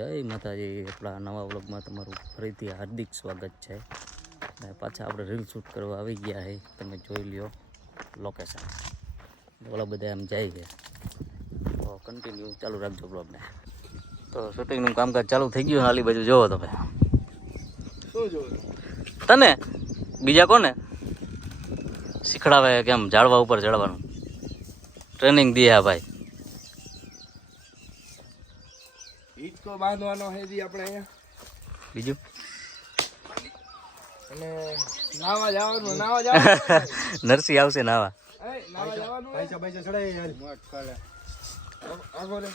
જય માતાજી. આપણા નવા વ્લોગમાં તમારું ફરીથી હાર્દિક સ્વાગત છે. અને પાછા આપણે રીલ શૂટ કરવા આવી ગયા છે તમે જોઈ લ્યો લોકેશન ઓલા બધા એમ જાય છે. તો કન્ટિન્યુ ચાલુ રાખજો બ્લોગને તો શૂટિંગનું કામકાજ ચાલુ થઈ ગયું આલી બાજુ. જોવો તમે. શું જોવું તને? બીજા કોને? શીખડાવે કેમ? ઝાડવા ઉપર ચડવાનું. ટ્રેનિંગ દે આ ભાઈ. હિંચકો બાંધવાનો છે જી આપણે અહીંયા. બીજું? અને નાવા જવાનું નાવા જવાનું. નરસિંહ આવશે નાવા. નાવા જવાનું પૈસા પૈસા ચડાય યાર. મોટ કાલે આગો રે.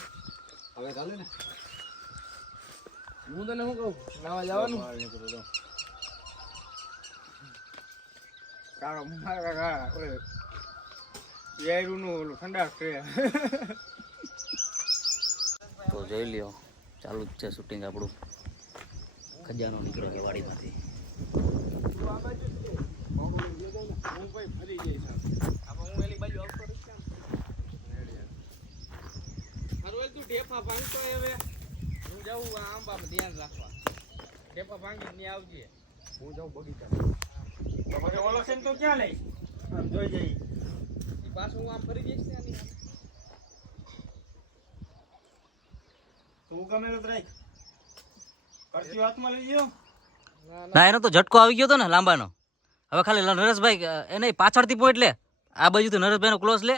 હવે ચાલે ને? હું તને શું કહું? નાવા જવાનું. કાકા મારા કાકા ઓલે યાયરુનું ઓલું ઠંડા છે. તો જોઈ લ્યો. ચાલુ જ છે શૂટિંગ આપણું. ખજાનો નીકળ્યો છે વાડીમાંથી. ઢેફા ભાંગતો હવે? હું જાઉં આ આંબામાં ધ્યાન રાખવા. ઢેફા ભાંગી ને આવજે. હું જાઉં બગીચા તો પછી ઓલો છે તો ક્યાં લઈશ આમ જોઈ જઈ. પાછું હું આમ ફરી જઈશ ને. આની તું ગમે તો રાખ. કરતી હાથમાં લઈ ગયો? ના ના ના એનો તો ઝટકો આવી ગયો હતો ને લાંબાનો. હવે ખાલી નરેશભાઈ એને પાછળથી પોઈન્ટ લે. આ બાજુથી નરેશભાઈનો ક્લોઝ લે.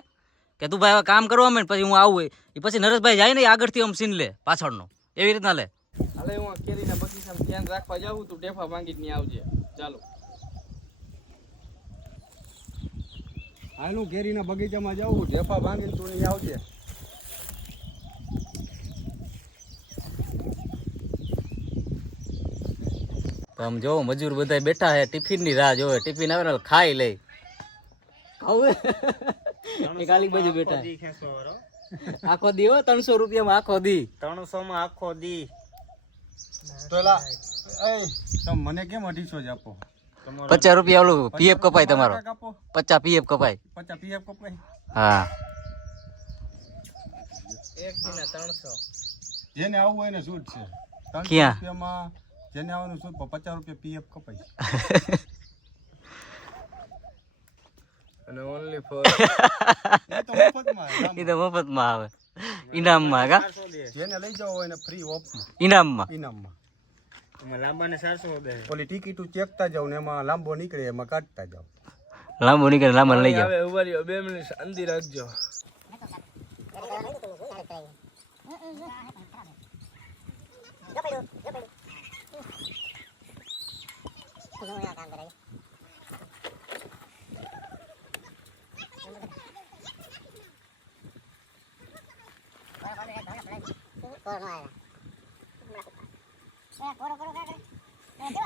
કે તું ભાઈ હવે કામ કરવા માંડ પછી હું આવું એ પછી નરેશભાઈ જાય ને આગળથી આમ સીન લે પાછળનો. એવી રીતના લે. હાલે હું આ કેરીના બગીચામાં ધ્યાન રાખવા જાઉં તું ડેફા માંગી ને આવજે. ચાલો. હાલું કેરીના બગીચામાં જાઉં ઢેફા ભાંગીને તું નહીં આવજે. તો આમ જોવો મજૂર બધા બેઠા છે ટિફિનની રાહ જોવે ટિફિન આવે ને ખાઈ લે. ખાવું એ ખાલી બાજુ બેઠા આખો દી હો ત્રણસો રૂપિયામાં આખો દી. ત્રણસો માં આખો દી. પેલા એ તમે મને કેમ અઢીસો જ આપો? પચાસ રૂપિયા ઓલું પીએફ કપાય તમારો. પચાસ પીએફ કપાય. પચાસ પીએફ કપાય? હા. એક દિના ત્રણસો. જેને આવવું હોય એને છૂટ છે. ત્રણસો ક્યાં? જેને આવવાનું શું પચાસ રૂપિયા પીએફ કપાય. અને ઓનલી ફોર એ તો મફતમાં એ તો મફતમાં આવે. ઇનામમાં કા? જેને લઈ જાવ એને ફ્રી ઓફમાં ઇનામમાં? ઇનામમાં. લાંબાને સાતસો દે ઓલી ટિકિટ ચેકતા જાવ ને એમાં લાંબો નીકળે એમાં કાઢતા જાવ. લાંબો નીકળે લાંબા લઈ જાઓ. હવે ઊભા રહ્યો બે મિનિટ શાંતિ રાખજો. ઘણા કામ કરાય કોણ આવ્યા કોરો કોરો કાકા જો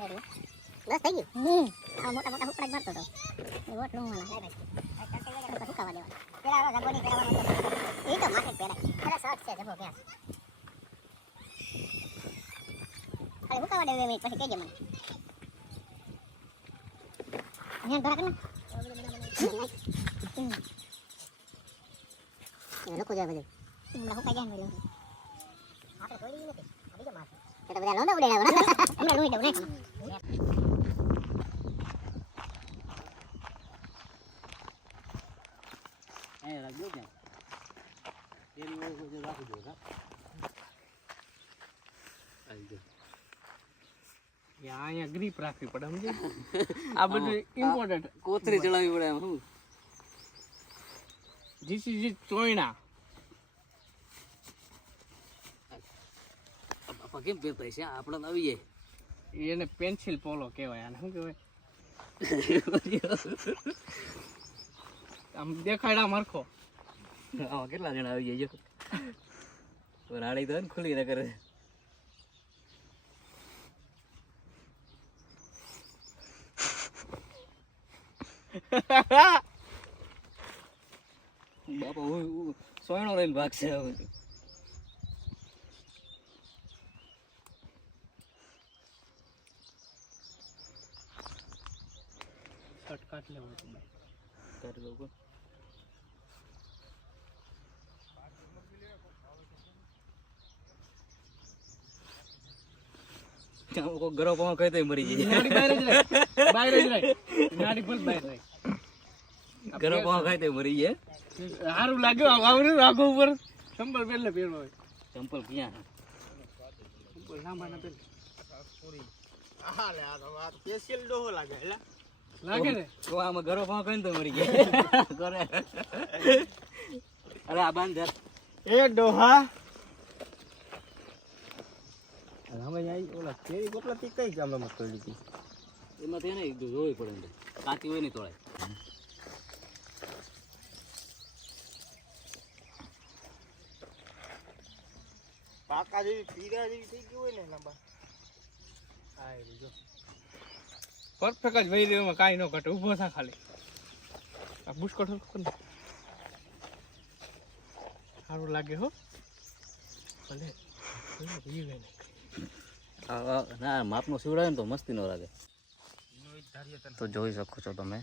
બસ થઈ ગયું? આ મોટા મોટા હુકડા જ મારતો હતો. એ વોટ લઉં વાળા હુકાવા દેવા પેલા આવા જબો નહીં પહેરવાનો એ તો માટે પહેરાય. ખરા શર્ટ છે જબો પહેર ખાલી હુકાવા દે બે મિનિટ પછી કહેજે મને. અહીંયા ઘોડા કરના? લોકો જાય બધું. હમણાં હુકાઈ જાય ને આપણે કોઈ નથી. બીજો માર એ તો બધા લોંડા ઉડાડ્યા હમણાં લોહી દઉં નાખ. અહીંયા ગ્રીપ રાખવી પડે સમજે આ બધું ઇમ્પોર્ટન્ટ કોથરી ચડાવવી પડે એમ શું? ધીસ ઇઝ ઇઝ ચોયણા. બાપા કેમ પહેરતા છે? આપણે આવી જાય. એને પેન્સિલ પોલો કહેવાય આને શું કહેવાય? આમ દેખાડા મરખો. કેટલા જણા આવી જાય રાણી તો ખુલ્લી ન કરે બાપા હું સોયણો રહીને ભાગશે હવે કાઢ લેવો તો ભાઈ તારે ગરો પાવ કહી તો મરી જાય. બહાર જ રહે બહાર જ રહે નાડી ફૂલ બહાર રહે ગરો પાવ ખાય તો મરી જાય. સારું લાગ્યું આવડ્યું રાખો ઉપર. ચંપલ પહેલે પહેરવા હોય. ચંપલ ક્યાં? સંભળ લાંબા ના પહેલે હાલે આ તો આ સ્પેશિયલ ડોહો લાગે એલા લાગે ને? તો આમાં ગરો પાવ કઈ તો મરી ગયા કરે. અરે આ બાંધ એ ડોહા અમે અહીં ઓલા કેરી ગોપલા થી કઈ ગામમાં કરી લીધી? એમાં તેને જોવી પડે કાચી હોય ને તોળાય પાકા જેવી પીડા જેવી થઈ ગઈ હોય ને લાંબા પરફેક્ટ જ વહી રહ્યો એમાં કાંઈ ન ઘટે. ઊભો થા ખાલી. આ હરખો ને. સારું લાગે હો. ભલે. આ- આ- ના માપનો સીવડાવે ને તો મસ્તી ન લાગે. તો જોઈ શકો છો તમે.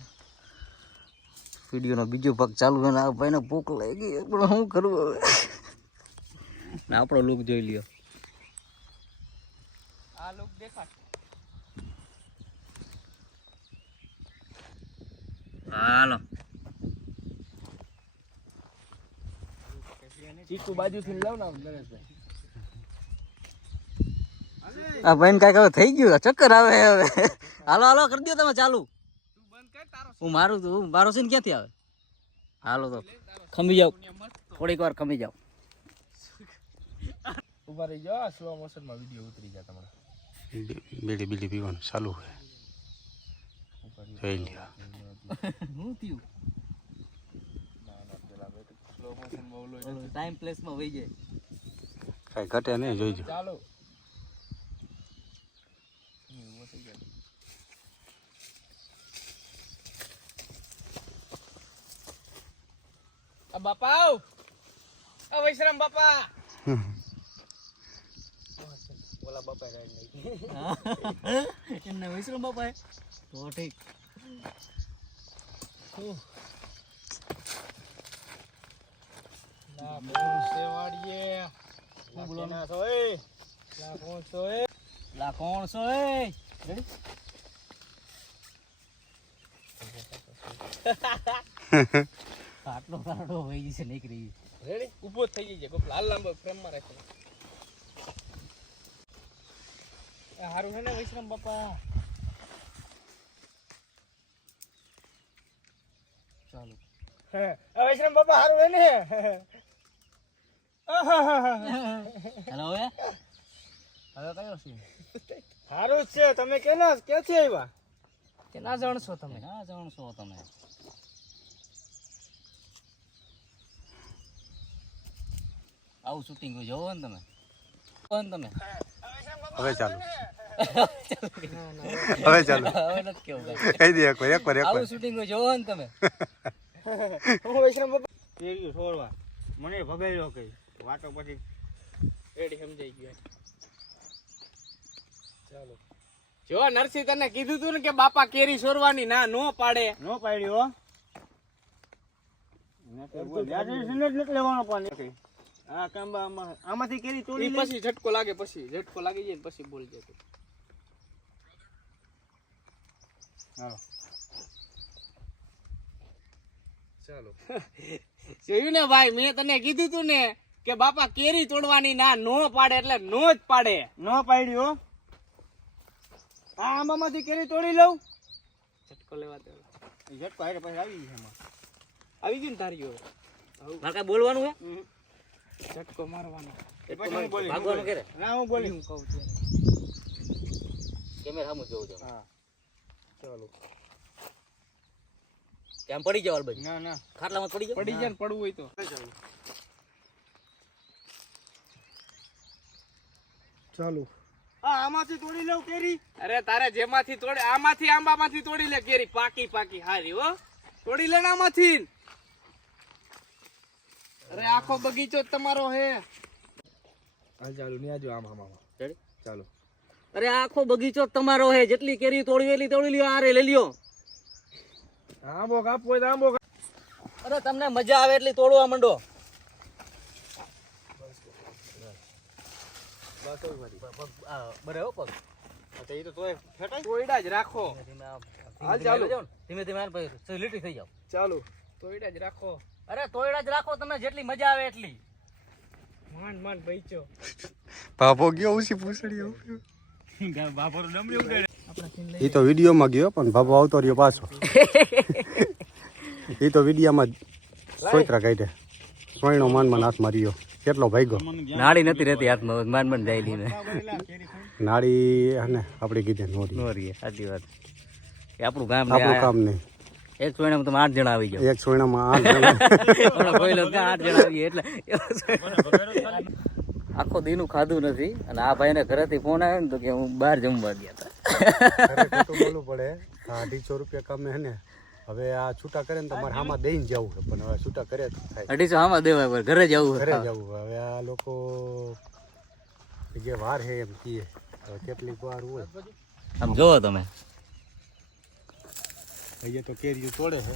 વિડીયોનો બીજો ભાગ ચાલુ છે ને આ ભાઈને ભૂખ લાગી. પણ શું કરવું હવે? આપણો લુક જોઈ લ્યો. આ લોક દેખાય હાલો. ચીકુ બાજુથી લાવ ને નરેશભાઈ. આ ભાઈ કાંઈક હવે થઈ ગયું ચક્કર આવે હવે. હાલો હાલો કરી દો તમે ચાલુ. તું બંધ કર હું મારું તો હું મારો સીન ક્યાંથી આવે? હાલો તો ખમી જાઓ. થોડીક વાર ખમી જાઓ. ઊભા રહી જાઓ સ્લો મોશનમાં વીડિયો ઉતરી જાય તમારે. બીડી બીડી પીવાનું ચાલુ હોય જોઈ લ્યો. હું થયું? ટાઈમ પ્લેસમાં વહી જાય. કઈ ઘટે નહીં જોઈજો ચાલો. આ બાપા આવ. આ વૈશ્રામ બાપા. ઓલા બાપા રાઈ નહીં એમને વિશ્રમ બાપા તો ઠીક. ના બોલ સેવાડીએ ના એ ના કોણ છો એ લા કોણ છો એ આટલો કારડો વહી છે નીકળી. રેડી ઊભો થઈ જઈએ કોક લાલ લાંબો ફ્રેમમાં રાખો. સારું હારું છે ને વૈષ્ણવ બાપા? ચાલો. વૈષ્ણવ બાપા હારું હે ને? હેલો હવે હવે કયો સીન હારું જ છે. તમે કેના ક્યાંથી આવ્યા? કે ના જાણશો તમે? ના જાણશો તમે? આવું શૂટિંગ જોવો ને તમે. જોવો ને તમે. હવે ચાલો. હવે ચાલો. હવે નથી કેવું કાંઈ. કહી દે એકવાર એકવાર એકવાર આવું શૂટિંગ જોવો ને તમે. હું વૈષ્ણવ બાપા કેરી છોડવા. મને ભગાડ્યો કઈ. વાતો પછી રેડી સમજાઈ ગયું જો નરસિંહ તને કીધું તું ને કે બાપા કેરી સોરવાની ના નો પાડે. નો પાડ્યો લેવાનો પણ. આ કાંબા આમાં આમાંથી કેરી તોડી પછી ઝટકો લાગે પછી ઝટકો લાગી જાય પછી બોલજે તું. ચાલો. જોયું ને ભાઈ મેં તને કીધું તું ને કે બાપા કેરી તોડવાની ના નો પાડે એટલે નો જ પાડે. નો પાડ્યો આ આંબામાંથી કેરી તોડી લઉં? ઝટકો લેવા દે ઝટકો હારે પછી આવી ગઈ એમાં. આવી ગયું ને તારી હવે. મારે કાંઈ બોલવાનું હે ઝટકો મારવાનો. ભાગવાનું ના હું બોલી. હું કહું છું કેમેરા સામું જોવું છું. હા. ચાલો. કેમ પડી જાવ ભાઈ ના ના. ખાટલામાં પડી જાવ પડી જાય ને પડવું હોય તો. ચાલુ. આમાંથી તોડી લઉં કેરી? અરે તારે જેમાંથી તોડે આમાંથી આંબામાંથી તોડી લે કેરી. પાકી પાકી. હારી હો. તોડી લે આમાંથી. અરે આખો બગીચો જ તમારો હે. હાલ ચાલુ ને આજો આમ આમ આમ. ચાલો. અરે આખો બગીચો જ તમારો હે. જેટલી કેરી તોડવી એટલી તોડી લ્યો આરે લઈ લ્યો. આંબો કાપો હોય તો આંબો અરે તમને મજા આવે એટલી તોડવા માંડો. બરે હો પગ. એ તો તોય ફેટાય. તોયડા જ રાખો. ધીમે હાલ ધીમે ચાલુ. ધીમે ધીમે હાલ પછી સહેલીથી થઈ જાવ ચાલો. તોયડા જ રાખો. અરે તોયડા જ રાખો તમે જેટલી મજા આવે એટલી. માંડ બાપો ગયો ઉસી પૂછડી બાપો તો ડમરી ઉડે એ તો વિડીયોમાં ગયો પણ બાપો આવતો રહ્યો પાછો. એ તો વિડીયોમાં સોયત્રા કાઢે સોયણો માનમાં હાથ માર્યો. કેટલો ભાગ્યો? નાળી નથી રહેતી હાથમાં માન માન જાય લઈને નાળી અને આપણે કીધે નોરી. નો રહીએ સાચી વાત. એ આપણું ગામ આપણું કામ નહીં. એક સોયણામાં તમે આઠ જણા આવી ગયા એક સોયણામાં આઠ જણા. કોઈ લોકો આઠ જણા આવી એટલે આખો દીનું ખાધું નથી અને આ ભાઈને ઘરેથી ફોન આવ્યો ને તો કે હું બહાર જમવા ગયા હતા. બોલવું પડે. અઢીસો રૂપિયા કમે હે ને હવે આ છૂટા કરે ને તમારે આમાં દઈને જવું છે પણ હવે છૂટા કરે તો થાય. અઢીસો આમાં દેવાય પણ ઘરે જવું ઘરે જવું હવે આ લોકો જે વાર છે એમ કીએ. હવે કેટલીક વાર હોય. આમ જોવો તમે. અહીંયા તો કેરીઓ તોડે છે.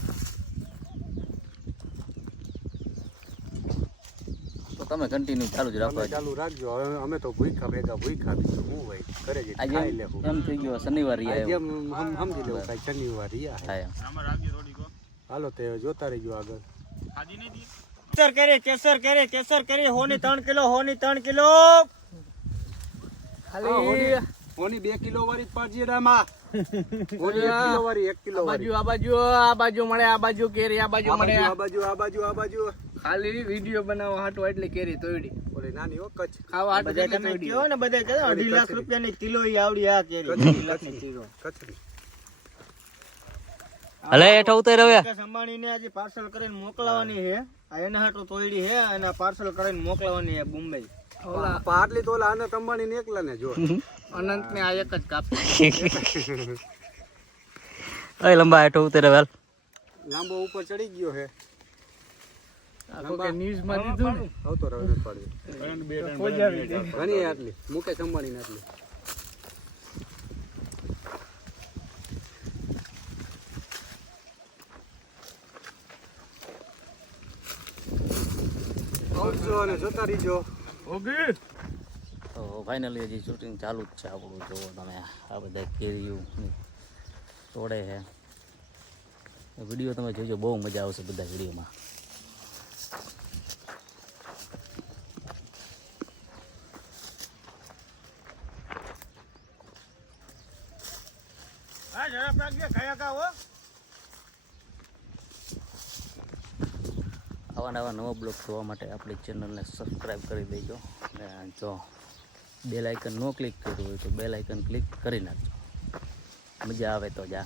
તમે કન્ટિન્યુ ચાલુ જ રાખો ચાલુ રાખજો. હવે અમે તો ભૂખા ભેગા ભૂખા બીજું હું ભાઈ ઘરે જઈ ખાઈ લેવું. એમ થઈ ગયો શનિવાર આજે હમ- સમજી લેવું કાંઈ શનિવાર. હા. હાલો તે જોતા રહીજો આગળ. કેસર કરે કેસર કરે કેસર કરે. હોની ત્રણ કિલો હોની ત્રણ કિલો. ખાલી. હોની બે કિલો વાળી જ પાડજે રામા બાજુ આ બાજુ આ બાજુ મળે આ બાજુ કેરી આ બાજુ મળે. આ બાજુ આ બાજુ આ બાજુ. ખાલી વીડિયો બનાવવા હાટો એટલે કેરી તોડી. ઓલી નાની હો કચ્છ. ખાવા હાટો એટલે તોડી. ને બધા કહે અઢી લાખ રૂપિયાની કિલો ઈ આવડી આ કેરી. કચ્છની કચ્છની હલે હેઠો ઉતર હવે મુકેશ ને આજે પાર્સલ કરીને મોકલાવાની છે. આ એના હાટો તોડી છે અને પાર્સલ કરીને મોકલાવાની છે મુંબઈ પાટલી તો ઓલા આને અંબાણી ને એકલા ને જો. અનંત ને આ એક જ કાપી ઓય લંબા હેઠો ઉતર હવે લાંબો ઉપર ચડી ગયો હે મુકેશ અંબાણી આટલી આવજો અને જતા રહીજો. તો ફાઇનલી હજી શૂટિંગ ચાલુ જ છે આપણું જોવો તમે આ બધા કેરીયું તોડે છે. વીડિયો તમે જોજો બહુ મજા આવશે બધા વિડીયોમાં. આવા નવા નવા બ્લોગ જોવા માટે આપણી ચેનલને સબસ્ક્રાઈબ કરી દેજો અને જો બેલ આઇકન નો ક્લિક કર્યું હોય તો બેલ આઇકન ક્લિક કરી નાખજો. મજા આવે તો જા.